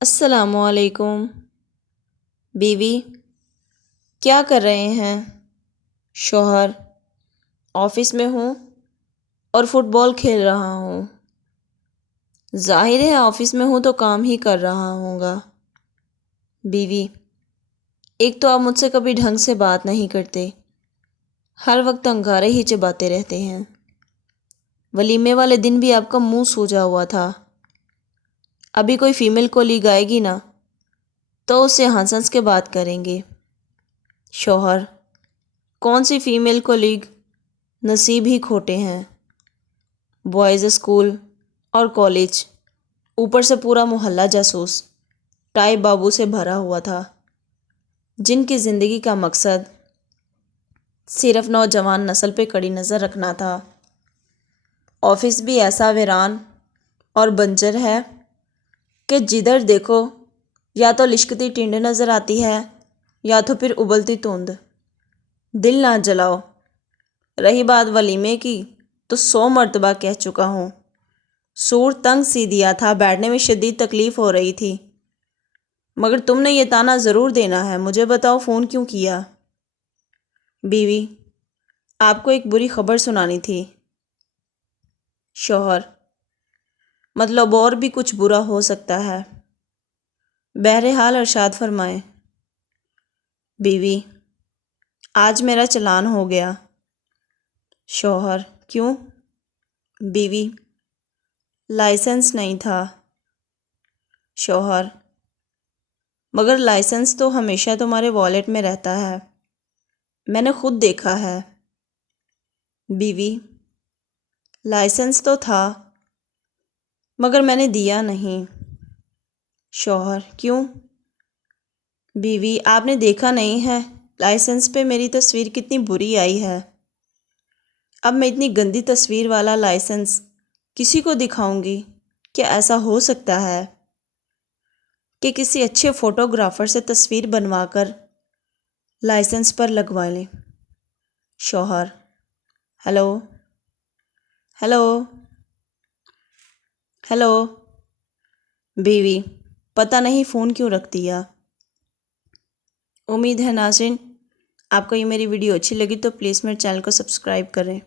السلام علیکم۔ بیوی کیا کر رہے ہیں؟ شوہر آفس میں ہوں اور فٹ بال کھیل رہا ہوں۔ ظاہر ہے آفس میں ہوں تو کام ہی کر رہا ہوں گا۔ بیوی ایک تو آپ مجھ سے کبھی ڈھنگ سے بات نہیں کرتے، ہر وقت انگارے ہی چباتے رہتے ہیں۔ ولیمے والے دن بھی آپ کا منہ سوجا ہوا تھا۔ ابھی کوئی فیمیل کولیگ آئے گی نا تو اس سے ہنس ہنس کے بات کریں گے۔ شوہر کون سی فیمیل کولیگ، نصیب ہی کھوٹے ہیں۔ بوائز اسکول اور کالج، اوپر سے پورا محلہ جاسوس ٹائی بابو سے بھرا ہوا تھا، جن کی زندگی کا مقصد صرف نوجوان نسل پہ کڑی نظر رکھنا تھا۔ آفس بھی ایسا ویران اور بنجر ہے کہ جدھر دیکھو یا تو لشکتی ٹینڈ نظر آتی ہے یا تو پھر ابلتی توند۔ دل نہ جلاؤ۔ رہی بات ولیمے کی تو 100 مرتبہ کہہ چکا ہوں۔ سور تنگ سی دیا تھا، بیٹھنے میں شدید تکلیف ہو رہی تھی، مگر تم نے یہ تانا ضرور دینا ہے۔ مجھے بتاؤ فون کیوں کیا؟ بیوی آپ کو ایک بری خبر سنانی تھی۔ شوہر مطلب اور بھی کچھ برا ہو سکتا ہے، بہرحال ارشاد فرمائیں۔ بیوی آج میرا چلان ہو گیا۔ شوہر کیوں؟ بیوی لائسنس نہیں تھا۔ شوہر مگر لائسنس تو ہمیشہ تمہارے والیٹ میں رہتا ہے، میں نے خود دیکھا ہے۔ بیوی لائسنس تو تھا مگر میں نے دیا نہیں۔ شوہر کیوں؟ بیوی آپ نے دیکھا نہیں ہے لائسنس پہ میری تصویر کتنی بری آئی ہے۔ اب میں اتنی گندی تصویر والا لائسنس کسی کو دکھاؤں گی؟ کیا ایسا ہو سکتا ہے کہ کسی اچھے فوٹوگرافر سے تصویر بنوا کر لائسنس پر لگوا لیں؟ شوہر ہیلو ہیلو ہیلو۔ بیوی پتہ نہیں فون کیوں رکھ دیا۔ امید ہے ناظرین آپ کو یہ میری ویڈیو اچھی لگی تو پلیز میرے چینل کو سبسکرائب کریں۔